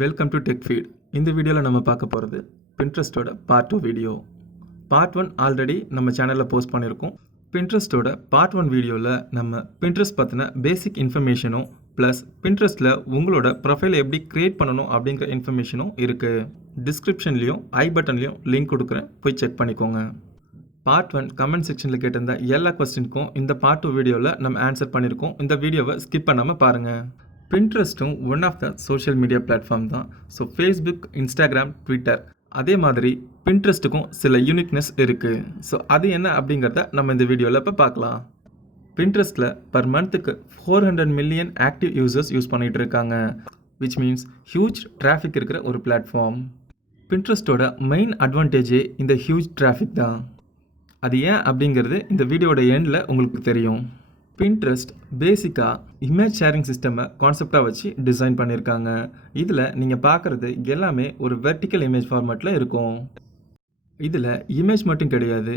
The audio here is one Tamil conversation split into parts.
Welcome to tech feet. இந்த வீடியோவில் நம்ம பார்க்க போகிறது பின்ட்ரெஸ்ட்டோட பார்ட் 2 வீடியோ. பார்ட் 1 ஆல்ரெடி நம்ம சேனலில் போஸ்ட் பண்ணியிருக்கோம். பின்ட்ரெஸ்ட்டோட பார்ட் 1 வீடியோவில் நம்ம பின்ட்ரெஸ்ட் பற்றின பேசிக் இன்ஃபர்மேஷனும் ப்ளஸ் பின்ட்ரெஸ்ட்டில் உங்களோட ப்ரொஃபைலை எப்படி க்ரியேட் பண்ணணும் அப்படிங்கிற இன்ஃபர்மேஷனும் இருக்குது. டிஸ்கிரிப்ஷன்லேயும் ஐ பட்டன்லேயும் லிங்க் கொடுக்குறேன், போய் செக் பண்ணிக்கோங்க. பார்ட் 1 கமெண்ட் செக்ஷனில் கேட்டிருந்த எல்லா கொஸ்டினுக்கும் இந்த பார்ட் 2 வீடியோவில் நம்ம ஆன்சர் பண்ணியிருக்கோம். இந்த வீடியோவை ஸ்கிப் பண்ணாமல் பாருங்கள். பின்ட்ரெஸ்ட்டும் one of the social media platform தான். ஸோ ஃபேஸ்புக், இன்ஸ்டாகிராம், ட்விட்டர் அதே மாதிரி பின்ட்ரெஸ்ட்டுக்கும் சில யூனிக்னஸ் இருக்குது. ஸோ அது என்ன அப்படிங்கிறத நம்ம இந்த வீடியோவில் இப்போ பார்க்கலாம். பின்ட்ரெஸ்ட்டில் பர் மந்த்துக்கு 400 மில்லியன் ஆக்டிவ் யூசர்ஸ் யூஸ் பண்ணிகிட்டு இருக்காங்க, விச் மீன்ஸ் ஹியூஜ் டிராஃபிக் இருக்கிற ஒரு பிளாட்ஃபார்ம். பின்ட்ரெஸ்ட்டோட மெயின் அட்வான்டேஜே இந்த ஹியூஜ் டிராஃபிக் தான். அது ஏன் அப்படிங்கிறது இந்த வீடியோட எண்டில் உங்களுக்கு தெரியும். பின்ட்ரெஸ்ட் பேசிக்காக இமேஜ் ஷேரிங் சிஸ்டமை கான்செப்டாக வச்சு டிசைன் பண்ணியிருக்காங்க. இதில் நீங்கள் பார்க்குறது எல்லாமே ஒரு வெர்டிக்கல் இமேஜ் ஃபார்மேட்டில் இருக்கும். இதில் இமேஜ் மட்டும் கிடையாது,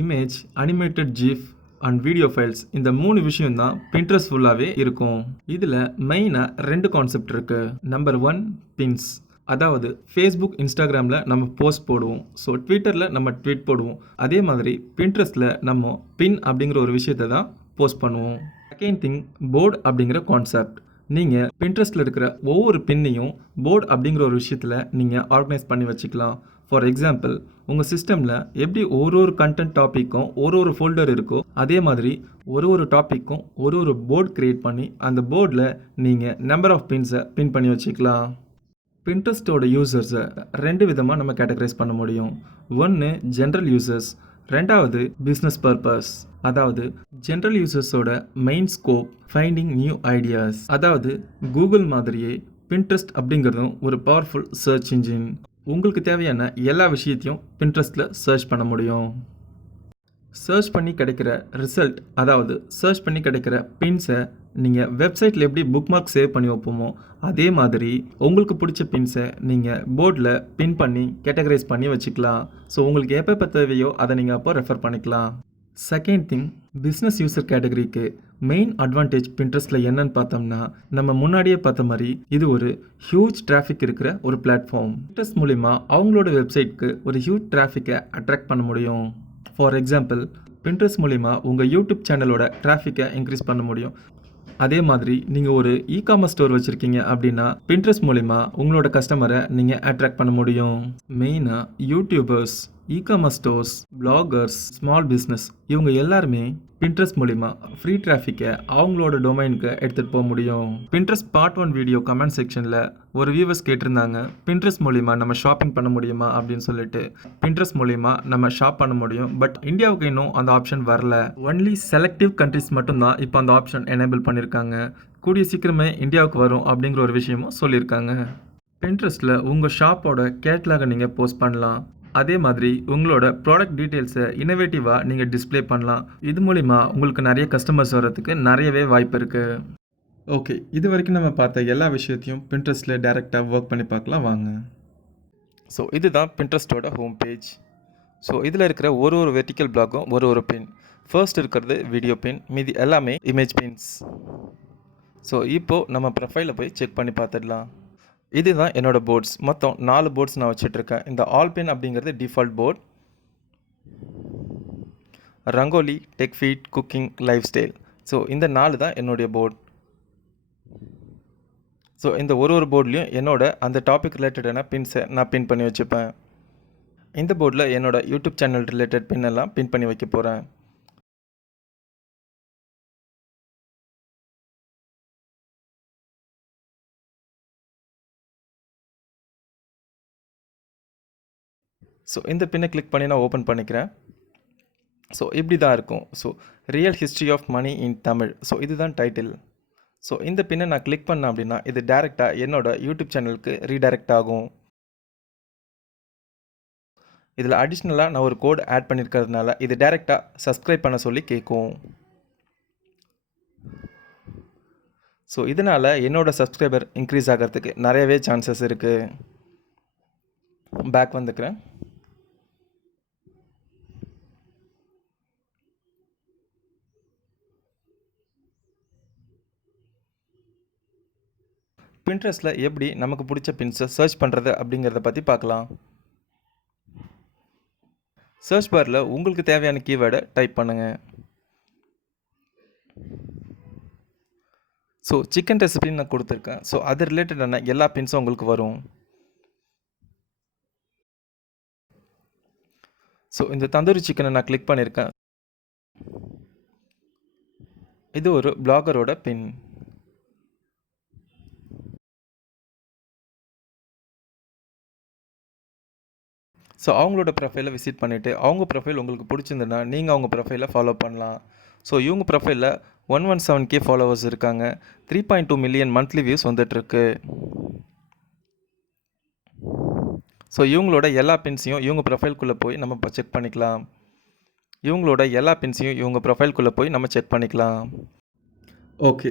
image, animated GIF and video files, இந்த 3 விஷயம்தான் பின்ட்ரெஸ்ட் ஃபுல்லாகவே இருக்கும். இதில் மெயினாக 2 கான்செப்ட் இருக்குது. நம்பர் 1 பின்ஸ், அதாவது ஃபேஸ்புக், இன்ஸ்டாகிராமில் நம்ம போஸ்ட் போடுவோம், ஸோ ட்விட்டரில் நம்ம ட்வீட் போடுவோம். அதே மாதிரி பின்ட்ரெஸ்ட்டில் நம்ம பின் அப்படிங்கிற ஒரு விஷயத்தை தான் போஸ்ட் பண்ணுவோம். செகண்ட் திங் போர்டு அப்படிங்கிற கான்செப்ட். நீங்கள் பின்ட்ரெஸ்ட்டில் இருக்கிற ஒவ்வொரு பின்னையும் போர்டு அப்படிங்கிற ஒரு விஷயத்தில் நீங்கள் ஆர்கனைஸ் பண்ணி வச்சுக்கலாம். ஃபார் எக்ஸாம்பிள், உங்கள் சிஸ்டமில் எப்படி ஒரு கண்டென்ட் டாப்பிக்கும் ஒரு ஃபோல்டர் இருக்கோ, அதே மாதிரி ஒரு டாப்பிக்கும் ஒரு போர்டு க்ரியேட் பண்ணி அந்த போர்டில் நீங்கள் நம்பர் ஆஃப் பின்ஸை பின் பண்ணி வச்சுக்கலாம். பின்ட்ரெஸ்ட்டோட யூசர்ஸை 2 விதமாக நம்ம கேட்டகரைஸ் பண்ண முடியும். ஒன்று ஜென்ரல் யூசர்ஸ், ரெண்டாவது பிஸ்னஸ் பர்பஸ். அதாவது ஜென்ரல் யூசர்ஸோட main scope finding new ideas. அதாவது கூகுள் மாதிரியே பின்ட்ரெஸ்ட் அப்படிங்கிறதும் ஒரு பவர்ஃபுல் சர்ச் இன்ஜின். உங்களுக்கு தேவையான எல்லா விஷயத்தையும் பின்ட்ரெஸ்ட்டில் சர்ச் பண்ண முடியும். சர்ச் பண்ணி கிடைக்கிற ரிசல்ட், அதாவது சர்ச் பண்ணி கிடைக்கிற பின்ஸை நீங்கள் வெப்சைட்டில் எப்படி புக்மார்க் சேவ் பண்ணி வைப்போமோ அதே மாதிரி உங்களுக்கு பிடிச்ச பின்ஸை நீங்கள் போர்டில் பின் பண்ணி கேட்டகரைஸ் பண்ணி வச்சுக்கலாம். ஸோ உங்களுக்கு எப்போ தேவையோ அதை நீங்கள் அப்போ ரெஃபர் பண்ணிக்கலாம். செகண்ட் திங், பிஸ்னஸ் யூசர் கேட்டகரிக்கு மெயின் அட்வான்டேஜ் பின்ட்ரெஸ்ட்டில் என்னன்னு பார்த்தோம்னா, நம்ம முன்னாடியே பார்த்த மாதிரி இது ஒரு ஹியூஜ் டிராஃபிக் இருக்கிற ஒரு பிளாட்ஃபார்ம். பின்ட்ரெஸ்ட் மூலிமா அவங்களோட வெப்சைட்க்கு ஒரு ஹியூஜ் டிராஃபிக்கை அட்ராக்ட் பண்ண முடியும். ஃபார் எக்ஸாம்பிள், பின்ட்ரெஸ்ட் மூலிமா உங்கள் யூடியூப் சேனலோட டிராஃபிக்கை இன்க்ரீஸ் பண்ண முடியும். அதே மாதிரி நீங்கள் ஒரு இ-காமர்ஸ் ஸ்டோர் வச்சுருக்கீங்க அப்படின்னா பின்ட்ரெஸ்ட் மூலிமா உங்களோட கஸ்டமரை நீங்கள் அட்ராக்ட் பண்ண முடியும். மெயினாக YouTubers, e-commerce stores, bloggers, small business இவங்க எல்லாருமே பின்ட்ரெஸ்ட் மூலிமா ஃப்ரீ டிராஃபிக்கை அவங்களோட டொமைனுக்கு எடுத்துகிட்டு போக முடியும். பின்ட்ரெஸ்ட் பார்ட் 1 வீடியோ கமெண்ட் செக்ஷனில் ஒரு வியூவர்ஸ் கேட்டிருந்தாங்க, பின்ட்ரெஸ்ட் மூலிமா நம்ம ஷாப்பிங் பண்ண முடியுமா அப்படின்னு சொல்லிட்டு. பின்ட்ரெஸ்ட் மூலிமா நம்ம ஷாப் பண்ண முடியும், பட் இந்தியாவுக்கு இன்னும் அந்த ஆப்ஷன் வரல. ஒன்லி செலக்டிவ் கண்ட்ரிஸ் மட்டும்தான் இப்போ அந்த ஆப்ஷன் எனேபிள் பண்ணியிருக்காங்க. கூடிய சீக்கிரமே இந்தியாவுக்கு வரும் அப்படிங்கிற ஒரு விஷயமும் சொல்லியிருக்காங்க. பின்ட்ரெஸ்ட்டில் உங்கள் ஷாப்போட கேட்லாகை நீங்கள் போஸ்ட் பண்ணலாம். அதே மாதிரி உங்களோட ப்ராடக்ட் டீட்டெயில்ஸை இன்னோவேட்டிவாக நீங்கள் டிஸ்பிளே பண்ணலாம். இது மூலிமா உங்களுக்கு நிறைய கஸ்டமர்ஸ் வர்றதுக்கு நிறையவே வாய்ப்பு இருக்குது. ஓகே, இது வரைக்கும் நம்ம பார்த்த எல்லா விஷயத்தையும் பின்ட்ரெஸ்ட்டில் டைரெக்டாக ஒர்க் பண்ணி பார்க்கலாம் வாங்க. ஸோ இதுதான் பின்ட்ரெஸ்ட்டோட ஹோம் பேஜ். ஸோ இதில் இருக்கிற ஒரு வெர்டிக்கல் பிளாக்கும் ஒரு பின். ஃபர்ஸ்ட் இருக்கிறது வீடியோ பின், மீதி எல்லாமே இமேஜ் பின்ஸ். ஸோ இப்போது நம்ம ப்ரொஃபைலை போய் செக் பண்ணி பார்த்துடலாம். இதுதான் என்னோட போர்ட்ஸ். மொத்தம் 4 போர்ட்ஸ் நான் வச்சுட்ருக்கேன். இந்த ஆல் பின் அப்படிங்கிறது default board. Rangoli, tech feed, cooking, lifestyle, so இந்த 4 தான் என்னுடைய போர்ட். ஸோ இந்த ஒரு போர்ட்லேயும் என்னோட அந்த டாபிக் ரிலேட்டடான பின்ஸை நான் பின் பண்ணி வச்சுப்பேன். இந்த போர்டில் என்னோட யூடியூப் சேனல் ரிலேட்டட் பின் எல்லாம் பின் பண்ணி வைக்க போகிறேன். ஸோ இந்த பின்னை கிளிக் பண்ணி நான் ஓப்பன் பண்ணிக்கிறேன். ஸோ இப்படி தான் இருக்கும். So real history of money in Tamil, so இதுதான் டைட்டில். ஸோ இந்த பின்னை நான் கிளிக் பண்ணேன் அப்படின்னா இது டேரெக்டாக என்னோட யூடியூப் சேனலுக்கு ரீடைரக்ட் ஆகும். இதில் அடிஷ்னலாக நான் ஒரு கோட் ஆட் பண்ணியிருக்கிறதுனால இது டேரெக்டாக சப்ஸ்கிரைப் பண்ண சொல்லி கேட்கும். ஸோ இதனால் என்னோடய சப்ஸ்கிரைபர் இன்க்ரீஸ் ஆகிறதுக்கு நிறையவே சான்சஸ் இருக்குது. பேக் வந்துக்கிறேன். பின்ட்ரெஸ்ட்டில் எப்படி நமக்கு பிடிச்ச பின்ஸை சர்ச் பண்ணுறது அப்படிங்கிறத பற்றி பார்க்கலாம். சர்ச் பாரில் உங்களுக்கு தேவையான கீவேர்டை டைப் பண்ணுங்கள். ஸோ சிக்கன் ரெசிபின்னு நான் கொடுத்துருக்கேன். ஸோ அது ரிலேட்டடான எல்லா பின்ஸும் உங்களுக்கு வரும். ஸோ இந்த தந்தூரி சிக்கனை நான் கிளிக் பண்ணியிருக்கேன். இது ஒரு பிளாகரோட பின். ஸோ அவங்களோட ப்ரொஃபைலை விசிட் பண்ணிவிட்டு அவங்க ப்ரொஃபைல் உங்களுக்கு பிடிச்சிருந்துன்னா நீங்கள் அவங்க ப்ரொஃபைலை ஃபாலோ பண்ணலாம். ஸோ இவங்க ப்ரொஃபைலில் 117K ஃபாலோவர்ஸ் இருக்காங்க. 3.2 மில்லியன் மந்த்லி வியூஸ் வந்துட்டுருக்கு. ஸோ இவங்களோட எல்லா பின்ஸையும் இவங்க ப்ரொஃபைல்குள்ளே போய் நம்ம செக் பண்ணிக்கலாம். ஓகே,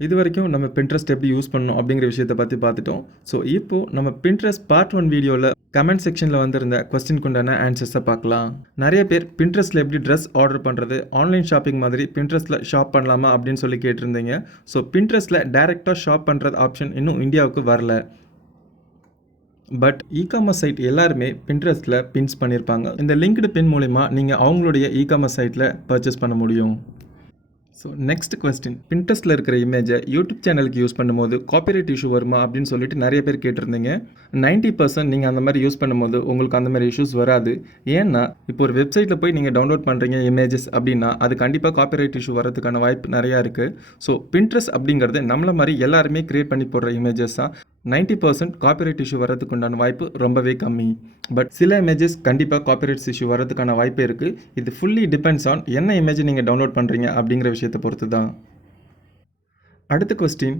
இது வரைக்கும் நம்ம பின்ட்ரெஸ்ட் எப்படி யூஸ் பண்ணணும் அப்படிங்கிற விஷயத்தை பற்றி பார்த்துட்டோம். ஸோ இப்போது நம்ம பின்ட்ரெஸ்ட் பார்ட் 1 வீடியோவில் கமெண்ட் செக்ஷனில் வந்திருந்த கொஸ்டினுக்கு உண்டான ஆன்சர்ஸை பார்க்கலாம். நிறைய பேர் பின்ட்ரெஸ்ட்டில் எப்படி ட்ரெஸ் ஆர்டர் பண்ணுறது, ஆன்லைன் ஷாப்பிங் மாதிரி பின்ட்ரெஸ்ட்டில் ஷாப் பண்ணலாமா அப்படின்னு சொல்லி கேட்டிருந்தீங்க. ஸோ பின்ட்ரெஸ்ட்டில் டைரெக்டாக ஷாப் பண்ணுறது ஆப்ஷன் இன்னும் இந்தியாவுக்கு வரல. பட் இ-காமர்ஸ் சைட் எல்லாருமே பின்ட்ரெஸ்ட்டில் பின்ஸ் பண்ணியிருப்பாங்க. இந்த லிங்க்டு பின் மூலிமா நீங்கள் அவங்களுடைய இ-காமர்ஸ் சைட்டில் பர்ச்சேஸ் பண்ண முடியும். ஸோ நெக்ஸ்ட் கொஸ்டின், பின்ட்ரெஸ்ட்டில் இருக்கிற இமேஜை யூடியூப் சேனலுக்கு யூஸ் பண்ணும்போது காப்பிரைட் இஷ்யூ வருமா அப்படின்னு சொல்லிட்டு நிறைய பேர் கேட்டிருந்தீங்க. 90% நீங்கள் அந்த மாதிரி யூஸ் பண்ணும்போது உங்களுக்கு அந்த மாதிரி இஷ்யூஸ் வராது. ஏன்னா இப்போ ஒரு வெப்சைட்டில் போய் நீங்கள் டவுன்லோட் பண்ணுறீங்க இமேஜஸ் அப்படின்னா அது கண்டிப்பாக காப்பிரைட் இஷ்யூ வரதுக்கான வாய்ப்பு நிறையா இருக்குது. ஸோ பின்ட்ரெஸ்ட் அப்படிங்கிறது நம்மள மாதிரி எல்லாருமே கிரியேட் பண்ணி போடுற இமேஜஸ் தான். 90% காப்பிரைட் இஷ்யூ வரதுக்கு உண்டான வாய்ப்பு ரொம்பவே கம்மி. பட் சில இமேஜஸ் கண்டிப்பாக காப்பிரைட்ஸ் இஷ்யூ வரதுக்கான வாய்ப்பு இருக்குது. இது ஃபுல்லி டிபெண்ட்ஸ் ஆன் என்ன இமேஜ் நீங்கள் டவுன்லோட் பண்ணுறீங்க அப்படிங்கிற விஷயத்தை பொறுத்து தான். அடுத்த கொஸ்டின்,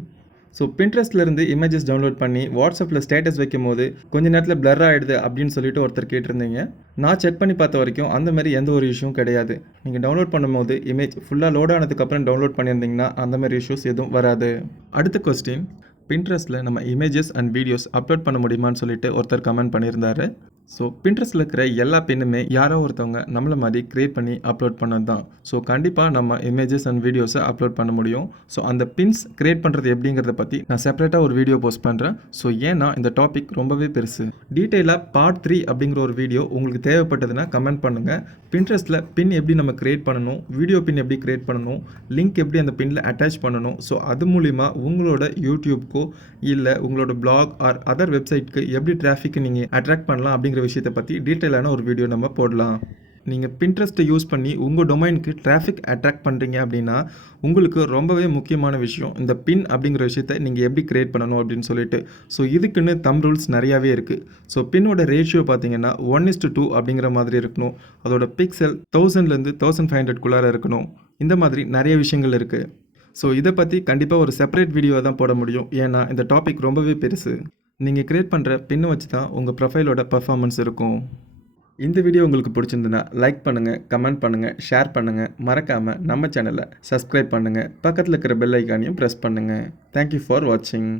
ஸோ பின்ட்ரெஸ்ட்லேருந்து இமேஜஸ் டவுன்லோட் பண்ணி வாட்ஸ்அப்பில் ஸ்டேட்டஸ் வைக்கும் போது கொஞ்ச நேரத்தில் பிளர் ஆகிடுது அப்படின்னு சொல்லிட்டு ஒருத்தர் கேட்டிருந்தீங்க. நான் செக் பண்ணி பார்த்த வரைக்கும் அந்த மாதிரி எந்த ஒரு இஷ்யூவும் கிடையாது. நீங்கள் டவுன்லோட் பண்ணும்போது இமேஜ் ஃபுல்லாக லோட் ஆனதுக்கப்புறம் டவுன்லோட் பண்ணியிருந்தீங்கன்னா அந்த மாதிரி இஷ்யூஸ் எதுவும் வராது. அடுத்த கொஸ்டின், பின்ட்ரெஸ்ட்டில் நம்ம இமேஜஸ் அண்ட் வீடியோஸ் அப்லோட் பண்ண முடியுமான்னு சொல்லிட்டு ஒருத்தர் கமெண்ட் பண்ணியிருந்தாரு. ஸோ பின்ட்ரெஸ்ட்டில் இருக்கிற எல்லா பின்னுமே யாரோ ஒருத்தவங்க நம்மளை மாதிரி க்ரியேட் பண்ணி அப்லோட் பண்ணது தான். ஸோ கண்டிப்பாக நம்ம இமேஜஸ் அண்ட் வீடியோஸை அப்லோட் பண்ண முடியும். ஸோ அந்த பின்ஸ் க்ரியேட் பண்ணுறது எப்படிங்கிறத பற்றி நான் செப்பரேட்டாக ஒரு வீடியோ போஸ்ட் பண்ணுறேன். ஸோ ஏன்னா இந்த டாபிக் ரொம்பவே பெருசு. டீட்டெயிலாக பார்ட் 3 அப்படிங்கிற ஒரு வீடியோ உங்களுக்கு தேவைப்பட்டதுன்னா கமெண்ட் பண்ணுங்கள். பின்ட்ரெஸ்ட்டில் பின் எப்படி நம்ம க்ரியேட் பண்ணணும், வீடியோ பின் எப்படி க்ரியேட் பண்ணணும், லிங்க் எப்படி அந்த பின்னில் அட்டாச் பண்ணணும், ஸோ அது மூலிமா உங்களோட யூடியூப்க்கோ இல்லை உங்களோட பிளாக் ஆர் அதர் வெப்சைட்க்கு எப்படி டிராஃபிக்கை நீங்கள் அட்ராக்ட் பண்ணலாம் அப்படிங்கிற விஷயத்தை பற்றி டீட்டெயிலான ஒரு வீடியோ நம்ம போடலாம். நீங்கள் பின்ட்ரெஸ்ட்டை யூஸ் பண்ணி உங்கள் டொமைனுக்கு டிராஃபிக் அட்ராக்ட் பண்ணுறீங்க அப்படின்னா உங்களுக்கு ரொம்பவே முக்கியமான விஷயம் இந்த பின் அப்படிங்கிற விஷயத்தை நீங்கள் எப்படி க்ரியேட் பண்ணணும் அப்படின்னு சொல்லிட்டு. ஸோ இதுக்குன்னு தம் ரூல்ஸ் நிறையாவே இருக்குது. ஸோ பின்னோட ரேஷியோ பார்த்தீங்கன்னா 1:2 அப்படிங்கிற மாதிரி இருக்கணும். அதோட பிக்சல் 1000லேருந்து 1500 இருக்கணும். இந்த மாதிரி நிறைய விஷயங்கள் இருக்குது. ஸோ இதை பற்றி கண்டிப்பாக ஒரு செப்பரேட் வீடியோ தான் போட முடியும். ஏன்னா இந்த டாபிக் ரொம்பவே பெருசு. நீங்கள் க்ரியேட் பண்ணுற பின்னை வச்சு தான் உங்கள் ப்ரொஃபைலோட பர்ஃபார்மன்ஸ் இருக்கும். இந்த வீடியோ உங்களுக்கு பிடிச்சிருந்துன்னா லைக் பண்ணுங்கள், கமெண்ட் பண்ணுங்கள், ஷேர் பண்ணுங்கள். மறக்காமல் நம்ம சேனலை சப்ஸ்கிரைப் பண்ணுங்கள். பக்கத்தில் இருக்கிற பெல் ஐக்கானையும் ப்ரெஸ் பண்ணுங்கள். தேங்க்யூ ஃபார் வாட்சிங்.